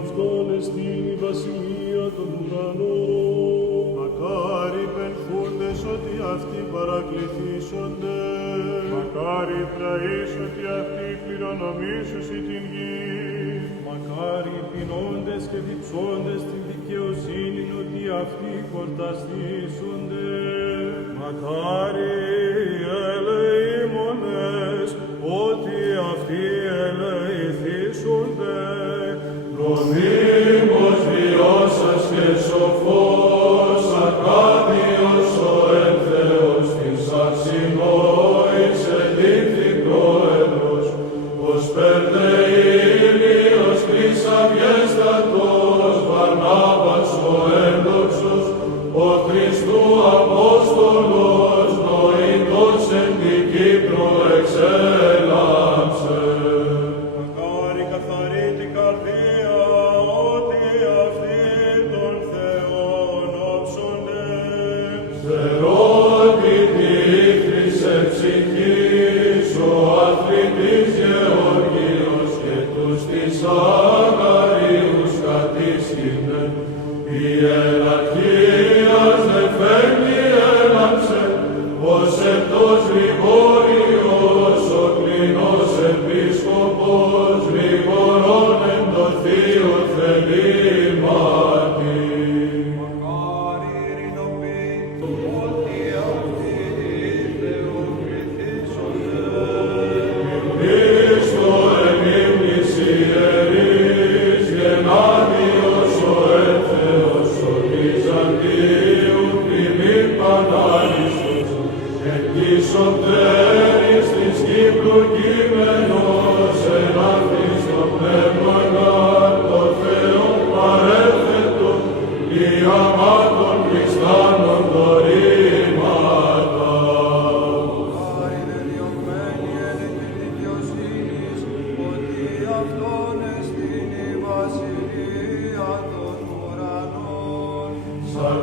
αυτόν εστίν η βασιλεία των ουρανών. Μακάρι πενθούντες ότι αυτοί παρακληθήσονται. Μακάρι πραείς ότι αυτοί κληρονομήσουσι την γη. Μακάρι πεινώντες και διψώντες την δικαιοσύνη ότι αυτοί κορταστήσονται. Μακάρι ελεήμονες ότι αυτοί ελεηθήσονται. Προδήμος βιώσας και σοφός, ακάδιος ο εν Θεός της αξινόησε δίκτυ πρόεδρος, ως Περδεήλιος Χρυσαβιέστατος, Βαρνάβας ο ένδοξος, ο Χριστού Απόστολος, νοητός εν την Κύπρο εξέλαμψε. Μακάρι καθαρή την καρδία, ότι αυτοί των Θεών όψονται. Στερότητη ήχθησε ψυχής, ο αθλητής Γεωργίος και τους της Αγαρίους κατήσχυνε. Ιεραρχίας νεφέλη έλαμψε, ως επτός Γρηγόριος, ο κλινός επίσκοπος, γρηγορών εν το θείο θελήματι. Μακάρι ειρηνοποιητού ότι αυτοί θεοκριθήσονται. Χριστό εν ύμνης ιερής, Γενάδιος ο εν Θεός, ο Βυζαντίου πλημμύρ Πανάλιστος, εν της οπτέρης της Κύπρου κείμενος, εν αυτής το πνεύμονα, το Θεό παρέθετο, διαμάτων Χριστάνων δωρήματα. Μακάρι δε διωγμένοι εν την δικαιοσύνης, ότι αυτόν εστίν η βασιλεία των ουρανών. Σαν